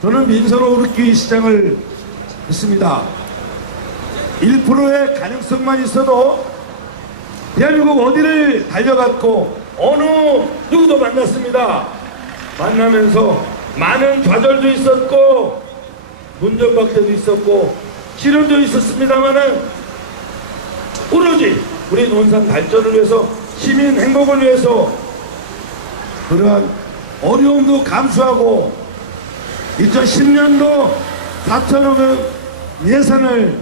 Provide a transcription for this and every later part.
저는 민선 오르기 시장을 했습니다. 1%의 가능성만 있어도 대한민국 어디를 달려갔고 어느 누구도 만났습니다. 만나면서 많은 좌절도 있었고 문전박대도 있었고 시련도 있었습니다만은 오로지 우리 논산 발전을 위해서 시민 행복을 위해서 그러한 어려움도 감수하고 2010년도 4천억 원 예산을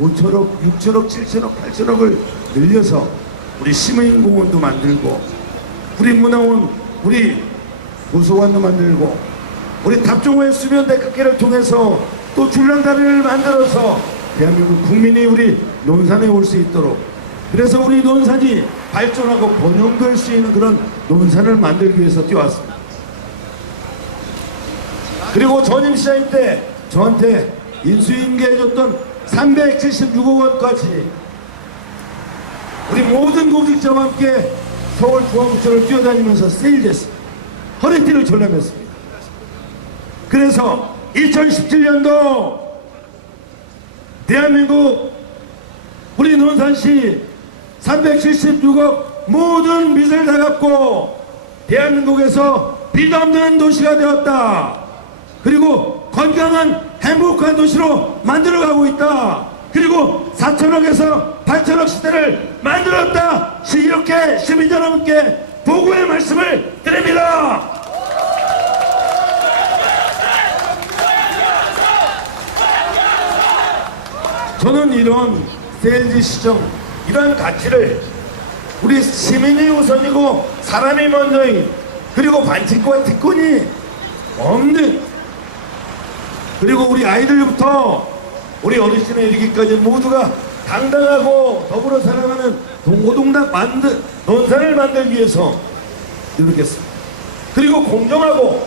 5천억, 6천억, 7천억, 8천억을 늘려서 우리 시민공원도 만들고 우리 문화원, 우리 도서관도 만들고 우리 탑종호의 수면 데크길을 통해서 또 줄랑다리를 만들어서 대한민국 국민이 우리 논산에 올 수 있도록 그래서 우리 논산이 발전하고 번영될 수 있는 그런 논산을 만들기 위해서 뛰어왔습니다. 그리고 전임 시장님 때 저한테 인수인계해줬던 376억 원까지 우리 모든 공직자와 함께 서울 중앙구청을 뛰어다니면서 세일됐습니다. 허리띠를 졸라맸습니다. 그래서 2017년도 대한민국 우리 논산시 376억 모든 빚을 다 갚고 대한민국에서 빚 없는 도시가 되었다. 그리고 건강한 행복한 도시로 만들어가고 있다. 그리고 4천억에서 8천억 시대를 만들었다. 시- 이렇게 시민 여러분께 보고의 말씀을 드립니다. 저는 이런 세일즈 시정, 이러한 가치를 우리 시민이 우선이고 사람이 먼저인 그리고 반칙과 특권이 없는 그리고 우리 아이들부터 우리 어르신에 이르기까지 모두가 당당하고 더불어 살아가는 동고동락 만들 논산을 만들기 위해서 노력했습니다. 그리고 공정하고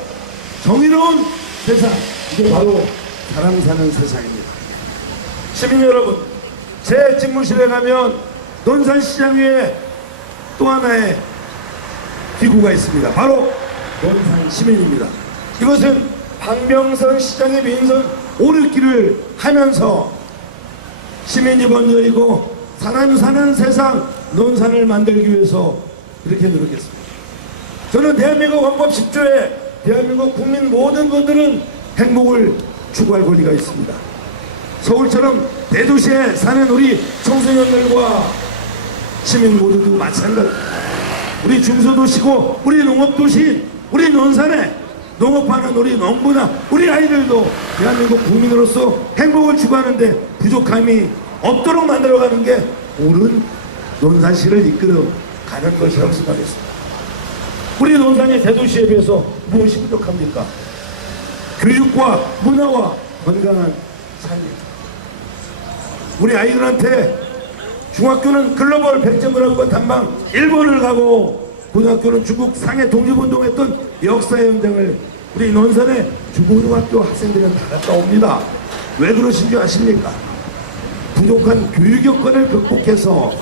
정의로운 세상 이게 바로 사람 사는 세상입니다. 시민 여러분, 제 집무실에 가면 논산시장 위에 또 하나의 기구가 있습니다. 바로 논산 시민입니다. 이것은 박명선 시장의 민선 오르기를 하면서 시민이 번져이고 사람 사는 세상 논산을 만들기 위해서 이렇게 노력했습니다. 저는 대한민국 헌법 10조에 대한민국 국민 모든 분들은 행복을 추구할 권리가 있습니다. 서울처럼 대도시에 사는 우리 청소년들과 시민 모두도 마찬가지. 우리 중소도시고 우리 농업도시 우리 논산에 농업하는 우리 농부나 우리 아이들도 대한민국 국민으로서 행복을 추구하는데 부족함이 없도록 만들어가는 게 옳은 논산시를 이끌어 가는 것이라고 생각했습니다. 우리 논산이 대도시에 비해서 무엇이 부족합니까? 교육과 문화와 건강한 삶입니다. 우리 아이들한테 중학교는 글로벌 100점을 하고 단방 일본을 가고 고등학교는 중국 상해 독립운동했던 역사의 현장을 우리 논산의 중고등학교 학생들은 다 갔다 옵니다. 왜 그러신 줄 아십니까? 부족한 교육 여건을 극복해서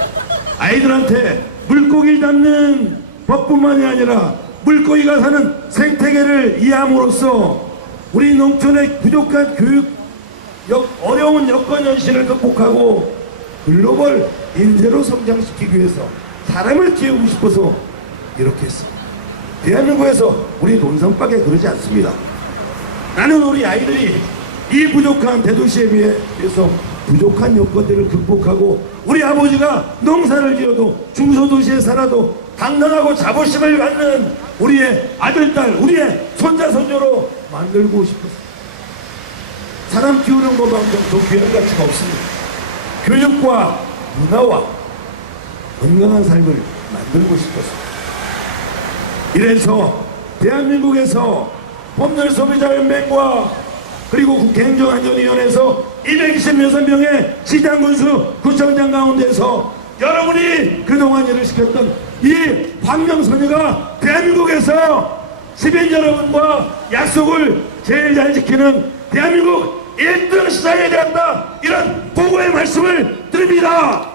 아이들한테 물고기 잡는 법뿐만이 아니라 물고기가 사는 생태계를 이해함으로써 우리 농촌의 부족한 교육 여- 어려운 여건 현실을 극복하고 글로벌 인재로 성장시키기 위해서 사람을 키우고 싶어서 이렇게 했습니다. 대한민국에서 우리 논산밖에 그러지 않습니다. 나는 우리 아이들이 이 부족한 대도시에 비해- 비해서 부족한 여건들을 극복하고 우리 아버지가 농사를 지어도 중소도시에 살아도 당당하고 자부심을 갖는 우리의 아들 딸, 우리의 손자, 손녀로 만들고 싶었습니다. 사람 키우는 것만큼 더 귀한 가치가 없습니다. 교육과 문화와 건강한 삶을 만들고 싶었습니다. 이래서 대한민국에서 법률 소비자연맹과 그리고 국회 행정안전위원회에서 226명의 시장 군수 구청장 가운데서 여러분이 그동안 일을 시켰던 이 황명선이가 대한민국에서 시민 여러분과 약속을 제일 잘 지키는 대한민국 1등 시장에 되었다 이런 보고의 말씀을 드립니다.